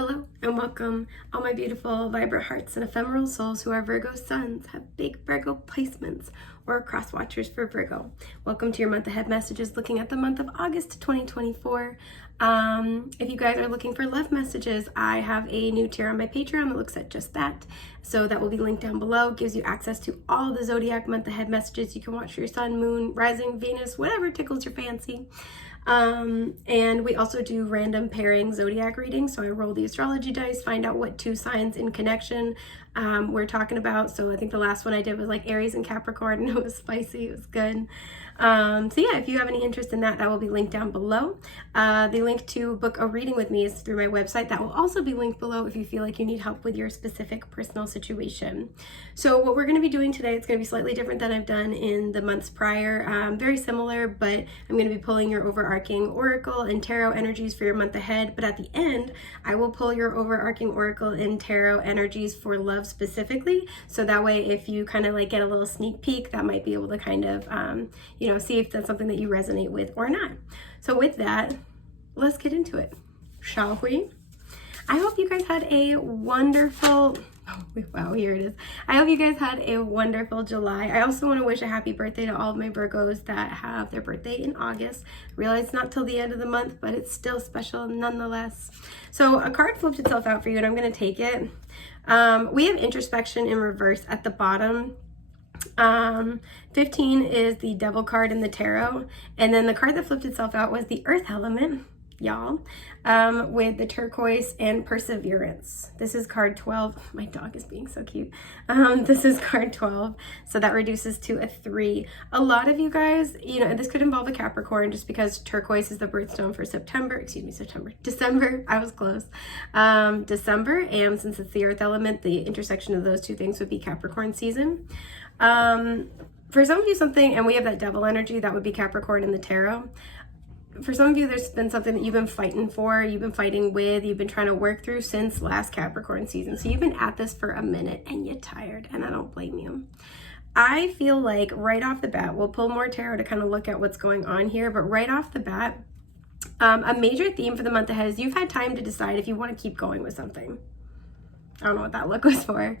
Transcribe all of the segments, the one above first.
Hello and welcome, all my beautiful, vibrant hearts and ephemeral souls who are Virgo suns, have big Virgo placements, or cross watchers for Virgo. Welcome to your month ahead messages looking at the month of August 2024. If you guys are looking for love messages, I have a new tier on my Patreon that looks at just that. So that will be linked down below. Gives you access to all the zodiac month ahead messages. You can watch for your sun, moon, rising, Venus, whatever tickles your fancy. And we also do random pairing zodiac readings. So I roll the astrology dice, find out what two signs in connection we're talking about. So I think the last one I did was like Aries and Capricorn, and it was spicy, it was good. So yeah, if you have any interest in that, that will be linked down below. The link to book a reading with me is through my website. That will also be linked below if you feel like you need help with your specific personal situation. So what we're going to be doing today, it's going to be slightly different than I've done in the months prior. Very similar, but I'm going to be pulling your overarching oracle and tarot energies for your month ahead. But at the end, I will pull your overarching oracle and tarot energies for love specifically. So that way, if you kind of like get a little sneak peek, that might be able to kind of, see if that's something that you resonate with or not. So with that, let's get into it, shall we? I hope you guys had a wonderful, wow, here it is. I hope you guys had a wonderful July. I also want to wish a happy birthday to all of my Virgos that have their birthday in August. I realize it's not till the end of the month, but it's still special nonetheless. So a card flipped itself out for you, and I'm going to take it. We have introspection in reverse at the bottom. 15 is the devil card in the tarot, and then the card that flipped itself out was the earth element, y'all, with the turquoise and perseverance. This is card 12. My dog is being so cute. This is card 12, so that reduces to a 3. A lot of you guys, this could involve a Capricorn just because turquoise is the birthstone for December. I was close. December, and since it's the earth element, the intersection of those two things would be Capricorn season. For some of you, and we have that devil energy, that would be Capricorn in the tarot. For some of you, there's been something that you've been fighting for, you've been fighting with, you've been trying to work through since last Capricorn season. So you've been at this for a minute and you're tired, and I don't blame you. I feel like right off the bat, we'll pull more tarot to kind of look at what's going on here, but right off the bat, a major theme for the month ahead is you've had time to decide if you want to keep going with something. I don't know what that look was for.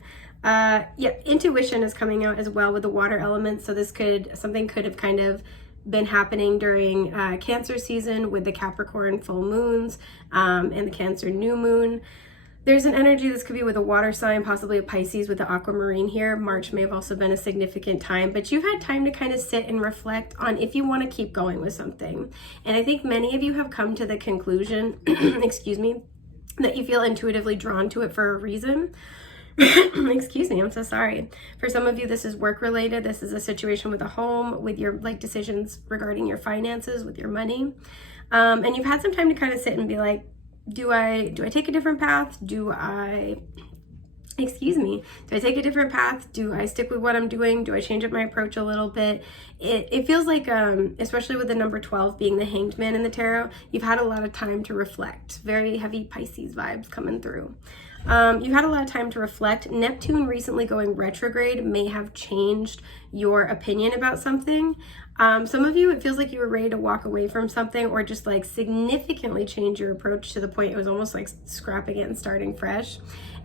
Intuition is coming out as well with the water element. So something could have kind of been happening during Cancer season with the Capricorn full moons and the Cancer new moon. There's an energy, this could be with a water sign, possibly a Pisces with the aquamarine here. March may have also been a significant time, but you've had time to kind of sit and reflect on if you want to keep going with something. And I think many of you have come to the conclusion, excuse me, that you feel intuitively drawn to it for a reason. Excuse me, I'm so sorry. For some of you, this is work related. This is a situation with a home, with your decisions regarding your finances, with your money. And you've had some time to kind of sit and be like, do I take a different path? Do I take a different path? Do I stick with what I'm doing? Do I change up my approach a little bit? It feels like, especially with the number 12 being the hanged man in the tarot, you've had a lot of time to reflect. Very heavy Pisces vibes coming through. You've had a lot of time to reflect. Neptune recently going retrograde may have changed your opinion about something. Some of you, it feels like you were ready to walk away from something, or just like significantly change your approach to the point it was almost like scrapping it and starting fresh.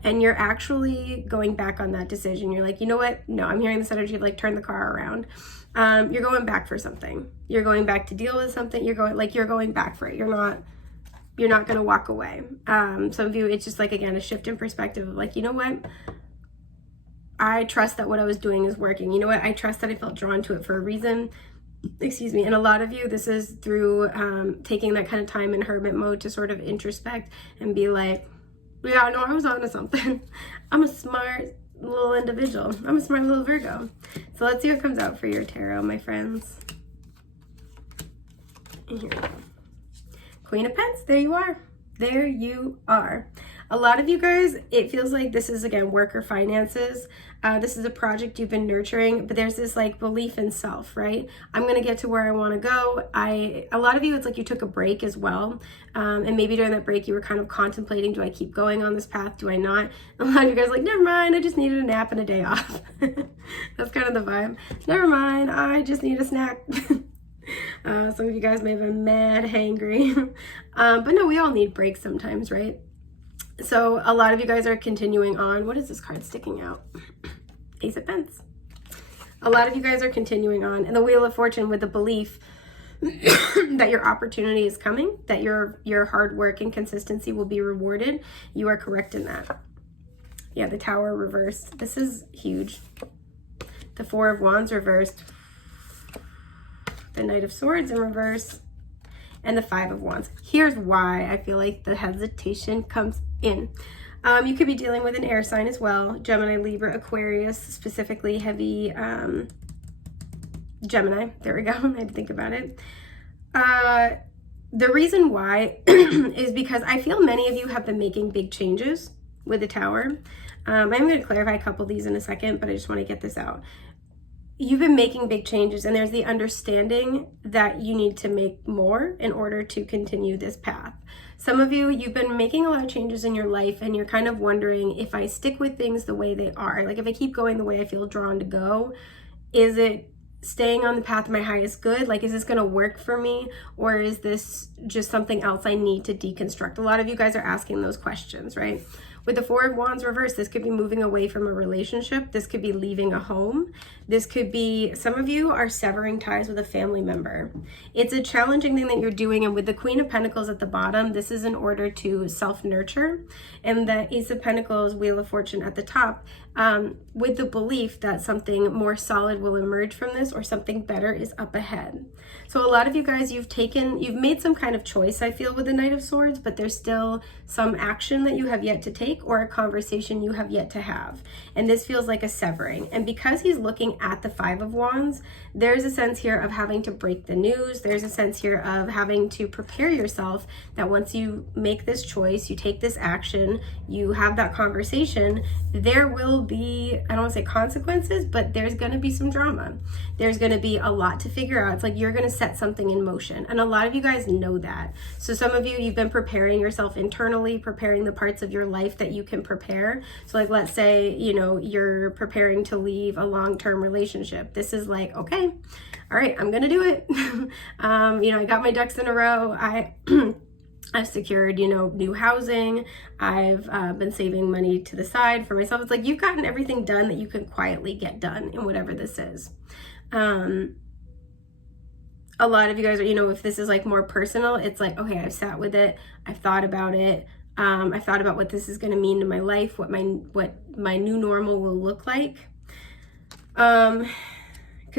And you're actually going back on that decision. You're like, you know what? No, I'm hearing this energy of like turn the car around. You're going back for something. You're going back to deal with something. You're going back for it. You're not going to walk away. Some of you, it's just like, again, a shift in perspective of like, you know what? I trust that what I was doing is working. You know what? I trust that I felt drawn to it for a reason. Excuse me. And a lot of you, this is through taking that kind of time in hermit mode to sort of introspect and be like, yeah, no, I was onto something. I'm a smart little individual. I'm a smart little Virgo. So let's see what comes out for your tarot, my friends. And here we go. Queen of Pentacles, there you are. There you are. A lot of you guys, it feels like this is, again, work or finances. This is a project you've been nurturing, but there's this like belief in self, right? I'm going to get to where I want to go. A lot of you, it's like you took a break as well. And maybe during that break, you were kind of contemplating, do I keep going on this path? Do I not? A lot of you guys are like, never mind, I just needed a nap and a day off. That's kind of the vibe. Never mind, I just need a snack. Some of you guys may have been mad hangry. But no, we all need breaks sometimes, right? So a lot of you guys are continuing on. What is this card sticking out? Ace of Pentacles. A lot of you guys are continuing on. And the Wheel of Fortune with the belief that your opportunity is coming, that your hard work and consistency will be rewarded. You are correct in that. Yeah, the Tower reversed. This is huge. The Four of Wands reversed. The Knight of Swords in reverse. And the Five of Wands. Here's why I feel like the hesitation comes in. You could be dealing with an air sign as well. Gemini, Libra, Aquarius, specifically heavy Gemini. There we go. I had to think about it. The reason why is because I feel many of you have been making big changes with the Tower. I'm going to clarify a couple of these in a second, but I just want to get this out. You've been making big changes, and there's the understanding that you need to make more in order to continue this path. Some of you, you've been making a lot of changes in your life, and you're kind of wondering, if I stick with things the way they are, like if I keep going the way I feel drawn to go, is it staying on the path of my highest good? Like, is this going to work for me, or is this just something else I need to deconstruct? A lot of you guys are asking those questions, right? With the Four of Wands reversed, this could be moving away from a relationship. This could be leaving a home. This could be, some of you are severing ties with a family member. It's a challenging thing that you're doing. And with the Queen of Pentacles at the bottom, this is in order to self-nurture. And the Ace of Pentacles, Wheel of Fortune at the top, with the belief that something more solid will emerge from this, or something better is up ahead. So a lot of you guys, you've made some kind of choice, I feel, with the Knight of Swords, but there's still some action that you have yet to take, or a conversation you have yet to have. And this feels like a severing. And because he's looking at the Five of Wands, there's a sense here of having to break the news. There's a sense here of having to prepare yourself that once you make this choice, you take this action, you have that conversation, there will be, I don't want to say consequences, but there's going to be some drama. There's going to be a lot to figure out. It's like you're going to set something in motion. And a lot of you guys know that. So some of you, you've been preparing yourself internally, preparing the parts of your life that you can prepare. So like, let's say, you know, you're preparing to leave a long-term relationship. This is like, okay, all right, I'm going to do it. You know, I got my ducks in a row. I've secured, you know, new housing. I've been saving money to the side for myself. It's like you've gotten everything done that you can quietly get done in whatever this is. A lot of you guys are, you know, if this is like more personal, it's like, okay, I've sat with it. I've thought about it. I've thought about what this is going to mean to my life, what my new normal will look like. Because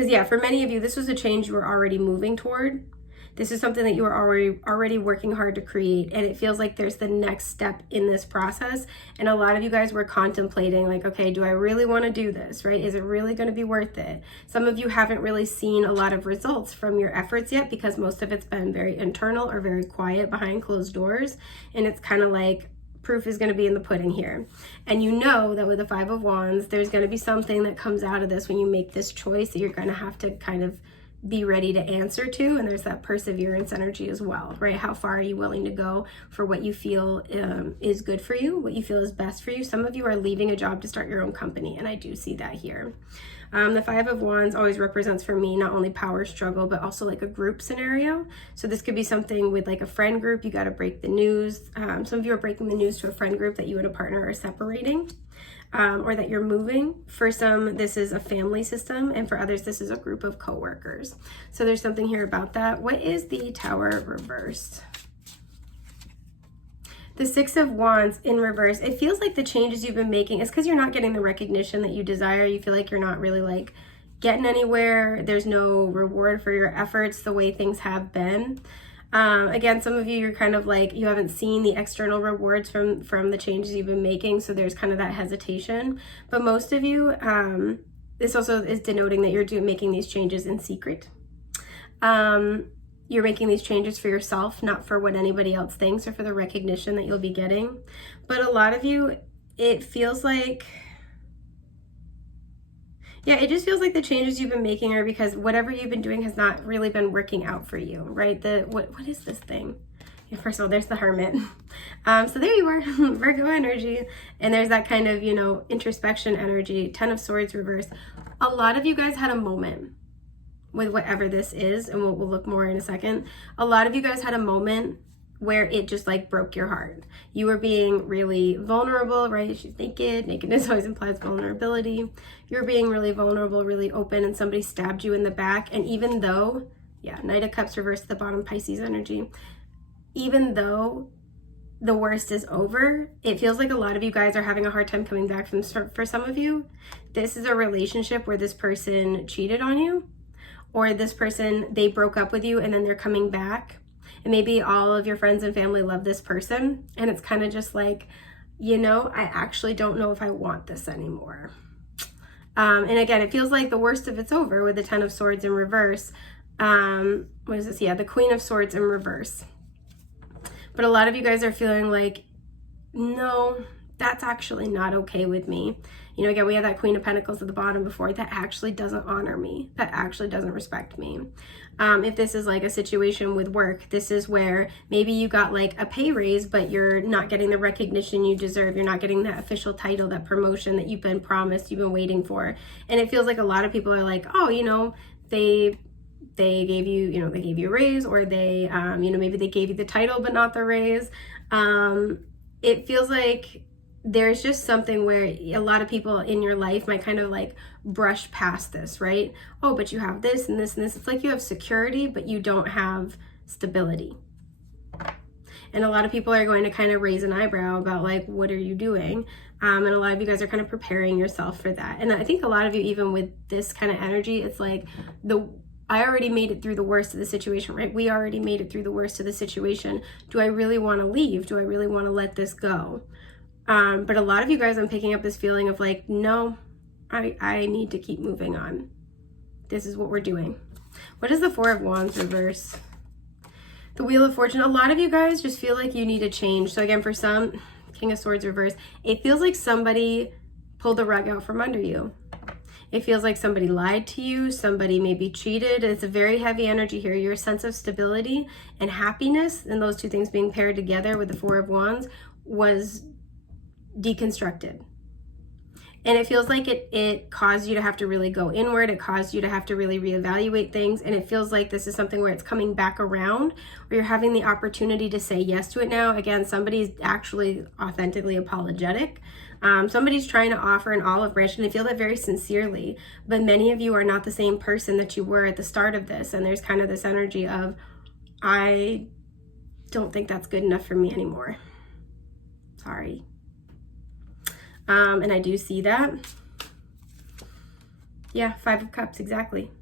yeah, for many of you, this was a change you were already moving toward. This is something that you were already working hard to create, and it feels like there's the next step in this process. And a lot of you guys were contemplating like, okay, do I really want to do this, right? Is it really going to be worth it? Some of you haven't really seen a lot of results from your efforts yet, because most of it's been very internal or very quiet behind closed doors. And it's kind of like, proof is going to be in the pudding here. And you know that with the Five of Wands, there's going to be something that comes out of this when you make this choice that you're going to have to kind of be ready to answer to. And there's that perseverance energy as well, right? How far are you willing to go for what you feel is good for you, what you feel is best for you? Some of you are leaving a job to start your own company, and I do see that here. The Five of Wands always represents for me not only power struggle, but also like a group scenario. So this could be something with like a friend group. You got to break the news. Some of you are breaking the news to a friend group that you and a partner are separating. Or that you're moving. For some, this is a family system, and for others, this is a group of coworkers. So there's something here about that. What is the Tower reversed? The Six of Wands in reverse. It feels like the changes you've been making is because you're not getting the recognition that you desire. You feel like you're not really like getting anywhere. There's no reward for your efforts the way things have been. Again, some of you, you're kind of like, you haven't seen the external rewards from the changes you've been making. So there's kind of that hesitation. But most of you, this also is denoting that you're making these changes in secret. You're making these changes for yourself, not for what anybody else thinks or for the recognition that you'll be getting. But a lot of you, it feels like, yeah, it just feels like the changes you've been making are because whatever you've been doing has not really been working out for you, right? What is this thing? Yeah, first of all, there's the Hermit. So there you are, Virgo energy. And there's that kind of, you know, introspection energy, Ten of Swords reversed. A lot of you guys had a moment with whatever this is, and we'll look more in a second. A lot of you guys had a moment where it just like broke your heart. You were being really vulnerable, right? She's naked. Nakedness always implies vulnerability. You're being really vulnerable, really open, and somebody stabbed you in the back. And even though, yeah, Knight of Cups reversed at the bottom, Pisces energy, even though the worst is over, it feels like a lot of you guys are having a hard time coming back from. For some of you, this is a relationship where this person cheated on you, or this person, they broke up with you and then they're coming back. And maybe all of your friends and family love this person, and it's kind of just like, you know, I actually don't know if I want this anymore. And again, it feels like the worst of it's over with the Ten of Swords in reverse. What is this? Yeah, the Queen of Swords in reverse. But a lot of you guys are feeling like, no, that's actually not okay with me. You know, again, we have that Queen of Pentacles at the bottom before. That actually doesn't honor me. That actually doesn't respect me. If this is like a situation with work, this is where maybe you got like a pay raise, but you're not getting the recognition you deserve. You're not getting that official title, that promotion that you've been promised, you've been waiting for. And it feels like a lot of people are like, oh, you know, they gave you, you know, they gave you a raise, or they, you know, maybe they gave you the title, but not the raise. It feels like there's just something where a lot of people in your life might kind of like brush past this, right? Oh, but you have this and this and this. It's like you have security, but you don't have stability. And a lot of people are going to kind of raise an eyebrow about like, what are you doing? And a lot of you guys are kind of preparing yourself for that. And I think a lot of you, even with this kind of energy, it's like I already made it through the worst of the situation, right? We already made it through the worst of the situation. Do I really want to leave? Do I really want to let this go? But a lot of you guys, I'm picking up this feeling of like, no, I need to keep moving on. This is what we're doing. What is the Four of Wands reverse? The Wheel of Fortune. A lot of you guys just feel like you need a change. So again, for some, King of Swords reverse, it feels like somebody pulled the rug out from under you. It feels like somebody lied to you, somebody maybe cheated. It's a very heavy energy here. Your sense of stability and happiness, and those two things being paired together with the Four of Wands, was deconstructed. And it feels like it caused you to have to really go inward. It caused you to have to really reevaluate things. And it feels like this is something where it's coming back around, where you're having the opportunity to say yes to it now. Again, somebody's actually authentically apologetic. Somebody's trying to offer an olive branch, and I feel that very sincerely. But many of you are not the same person that you were at the start of this. And there's kind of this energy of, I don't think that's good enough for me anymore. Sorry. And I do see that. Yeah, Five of Cups, exactly.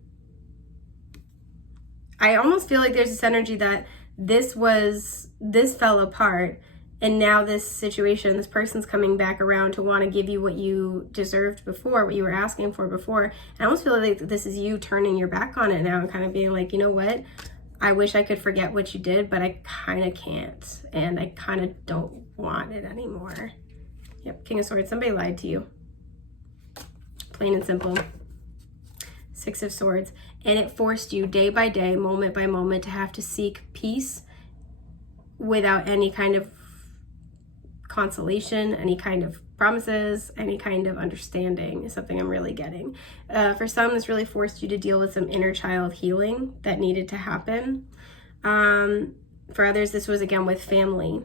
I almost feel like there's this energy that this fell apart, and now this situation, this person's coming back around to want to give you what you deserved before, what you were asking for before. I almost feel like this is you turning your back on it now and kind of being like, you know what? I wish I could forget what you did, but I kind of can't. And I kind of don't want it anymore. Yep, King of Swords, somebody lied to you. Plain and simple. Six of Swords. And it forced you day by day, moment by moment, to have to seek peace without any kind of consolation, any kind of promises, any kind of understanding is something I'm really getting. For some, this really forced you to deal with some inner child healing that needed to happen. For others, this was again with family.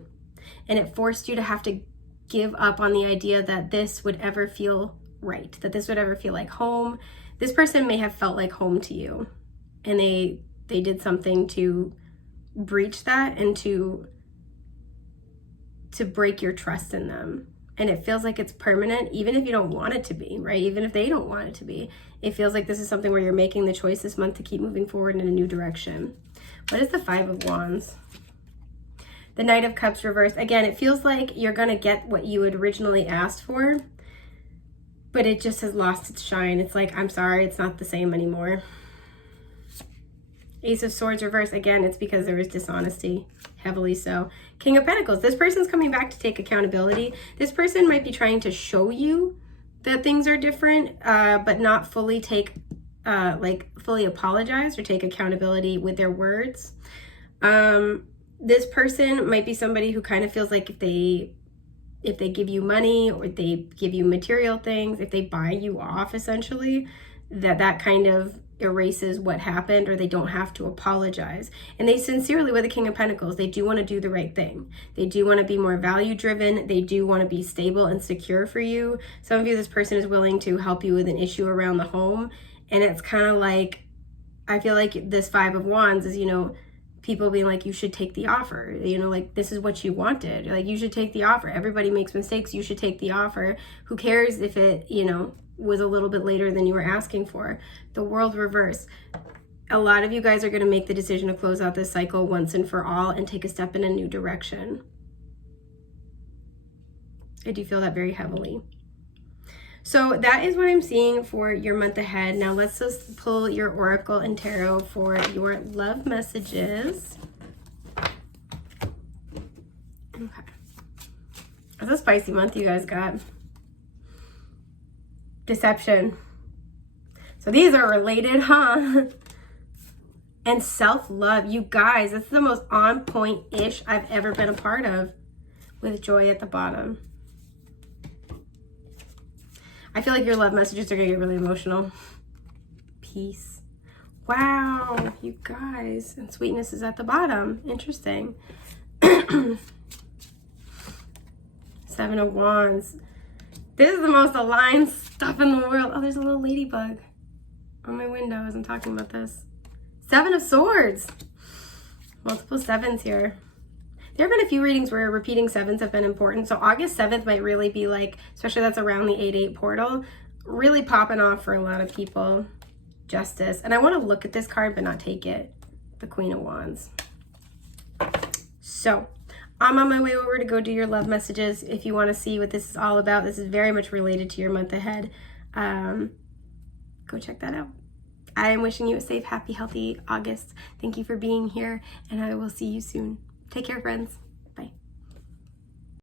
And it forced you to have to give up on the idea that this would ever feel right, that this would ever feel like home. This person may have felt like home to you, and they did something to breach that and to break your trust in them. And it feels like it's permanent, even if you don't want it to be, right? Even if they don't want it to be. It feels like this is something where you're making the choice this month to keep moving forward in a new direction. What is the Five of Wands? The Knight of Cups reversed. Again, it feels like you're going to get what you had originally asked for, but it just has lost its shine. It's like, I'm sorry, it's not the same anymore. Ace of Swords reversed. Again, it's because there is dishonesty, heavily so. King of Pentacles. This person's coming back to take accountability. This person might be trying to show you that things are different, but not fully fully apologize or take accountability with their words. This person might be somebody who kind of feels like if they give you money, or they give you material things, if they buy you off, essentially, that kind of erases what happened, or they don't have to apologize. And they sincerely, with the King of Pentacles, they do want to do the right thing. They do want to be more value driven. They do want to be stable and secure for you. Some of you, this person is willing to help you with an issue around the home. And it's kind of like, I feel like this Five of Wands is, you know, people being like, you should take the offer, you know, like, this is what you wanted, like, you should take the offer. Everybody makes mistakes. You should take the offer. Who cares if it, you know, was a little bit later than you were asking for? The world reverse. A lot of you guys are going to make the decision to close out this cycle once and for all and take a step in a new direction. I do feel that very heavily. So that is what I'm seeing for your month ahead. Now let's just pull your Oracle and Tarot for your love messages. Okay. That's a spicy month you guys got. Deception. So these are related, huh? And self-love. You guys, this is the most on point-ish I've ever been a part of, with joy at the bottom. I feel like your love messages are going to get really emotional. Peace. Wow, you guys. And sweetness is at the bottom. Interesting. Seven of Wands. This is the most aligned stuff in the world. Oh, there's a little ladybug on my window as I'm talking about this. Seven of Swords. Multiple sevens here. There have been a few readings where repeating sevens have been important. So August 7th might really be like, especially that's around the 8-8 portal, really popping off for a lot of people. Justice. And I want to look at this card but not take it. The Queen of Wands. So I'm on my way over to go do your love messages. If you want to see what this is all about, this is very much related to your month ahead. Go check that out. I am wishing you a safe, happy, healthy August. Thank you for being here, and I will see you soon. Take care, friends.